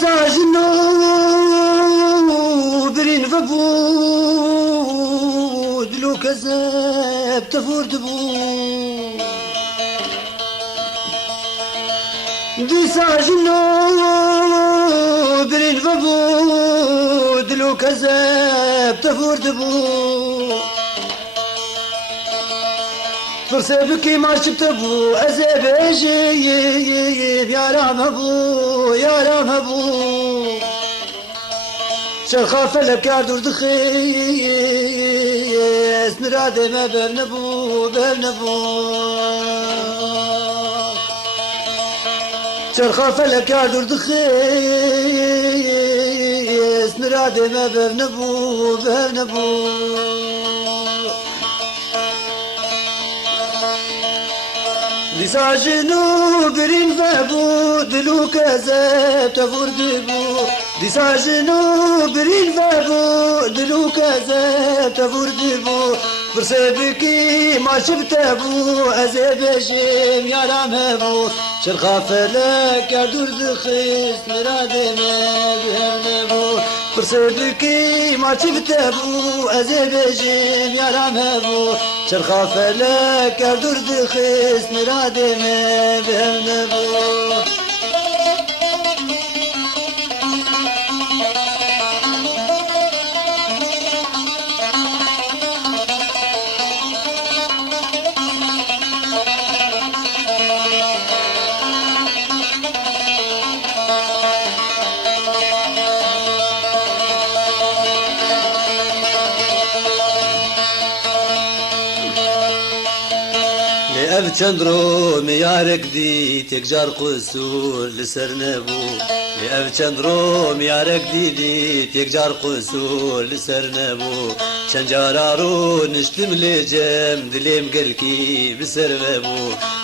ساجنو برين فبود لو كذاب تفور دبو دي ساجنو برين فبود لو كذاب تفور دبو فرسبكي ما شفت ابو عزب اجيب يا رام ابو يا رام ابو شرخاف لك يا دور دخيس نرادي ما بابنبو بابنبو شرخاف لك يا دور دخيس نرادي ما بابنبو بابنبو ديساجنو برين فابو دلو كذاب تفور دبو ديساجنو برين فابو دلو كذاب تفور دبو فرسبكي ما شفت ابو عزيب شيم يا رام ابو شرخاف لك يا دور دخيس مرادي ما بهرنبو فرسبكي ما شفت ابو عزيب شيم يا رام ابو شرخاف لك يا دور دخيس مرادي ما بهرنبو اب چندرو میارک دی تکجار قصور لسر نبو اب چندرو میارک دی تکجار قصور لسر نبو چنجارارو نشتم لجم دلیم گلکی بسر ببو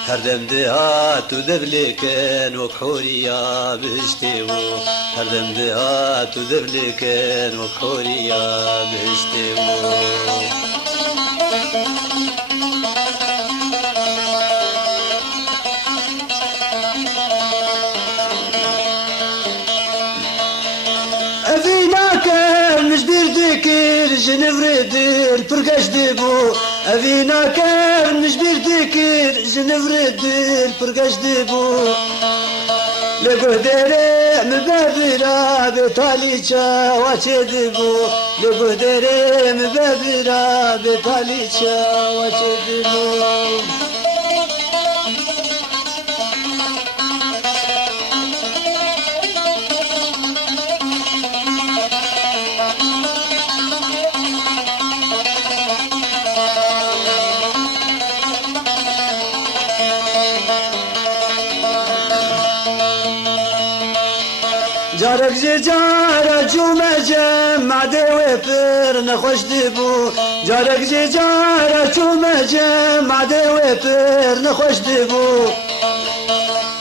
هر دم دهات و دبلکن و کحوریا بهشتی بو هر دم دهات و دبلکن و کحوریا بهشتی بو جنفردر برقش دبو أفينا كان نجبر دكر جنفردر برقش دبو لقدر مبابرا بطاليشا واشي دبو لقدر مبابرا بطاليشا واشي دبو جارك جارك جوما جمع دوي بر نخوش دبو جارك جارك جوما جمع دوي بر نخوش دبو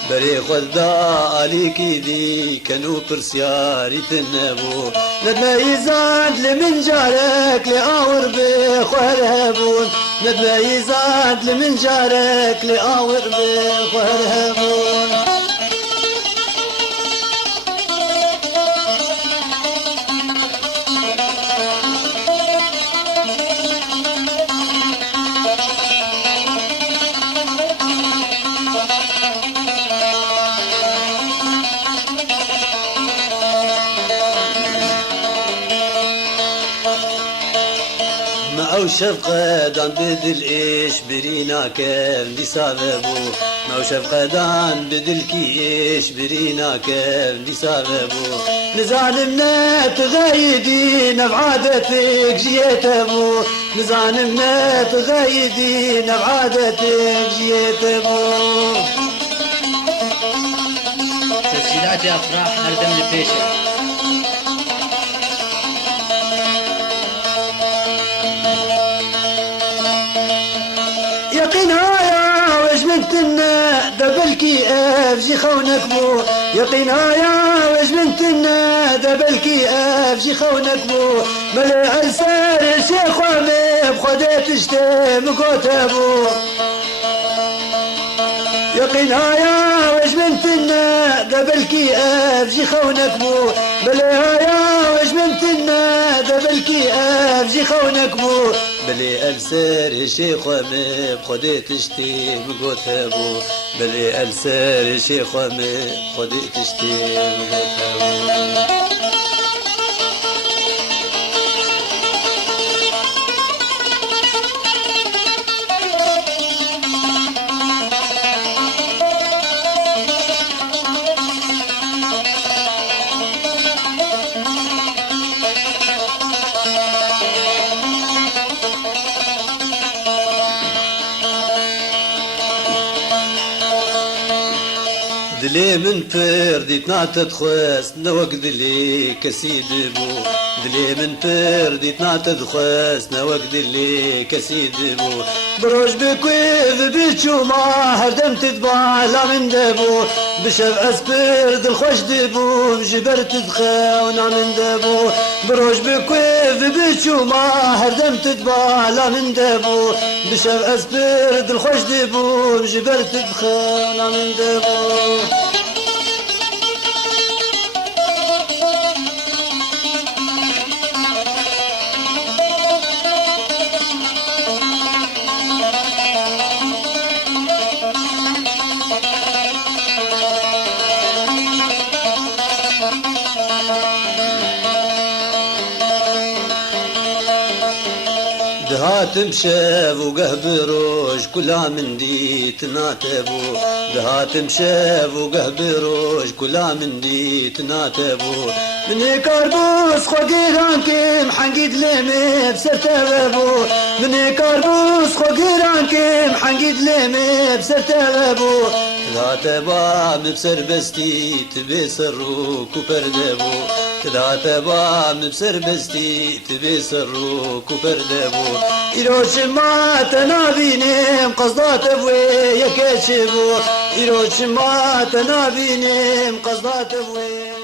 بري خدا عليكي دي كانوا برسياري تنبو ندما يزاد لمن جارك لآور بخوارهبون ندما يزاد لمن جارك لآور بخوارهبون معو شفقة دان بدل إيش برينا كم دي ساببو معو شفقة دان بدل كيش برينا كم دي ساببو نزعلمنا تغايدين بعادتك جيتبو نزعلمنا تغايدين بعادتك جيتبو تسجيلات أفراح هردم لبيشة دبلكي افجي خونك بو يقينا يا وش بنتنا دبلكي افجي خونك بو ملي عرسان الشيخ وامي بخديت اشتم كتبو يقينا يا وش بنتنا دبلكي افجي خونك بو بلي هايا وش ممتنا دبلكي افجي خونك بو بلي السر شيخ ومي بخدي تشتي مقوتها بو بلي السر شيخ ومي بخدي تشتي مقوتها بو دلي من فردي تنعتد خواس نوك دلي كسيد بو دلي من فردي تنعتد خواس نوك دلي كسيد بو بروش بكويف بيتشو ما هردم تتبع لا من دبو بشبع اسبرد الخوش دبو بجبر تدخونا من دبو بروش بكويف بيتشو ما هردم تتبع لا من دبو بشبع اسبرد الخوش دبو بجبر تدخونا من دبو دهات مشاف وقهب روش كلها من دي تناتبو دهات مشاف وقهب روش كلها من دي تناتبو مني كاربوس خوغيران كيم حنقيد ليمي بسرتابو مني كاربوس خوغيران كيم حنقيد ليمي بسرتابو تناتبا مبسر بستي تبي سرو كوبر دبو تناتبا مبسر بستي تبي سرو كوبر دبو إيروش ما تنابينيم قصدات أبوي يكشفو إيروش ما تنابينيم قصدات أبوي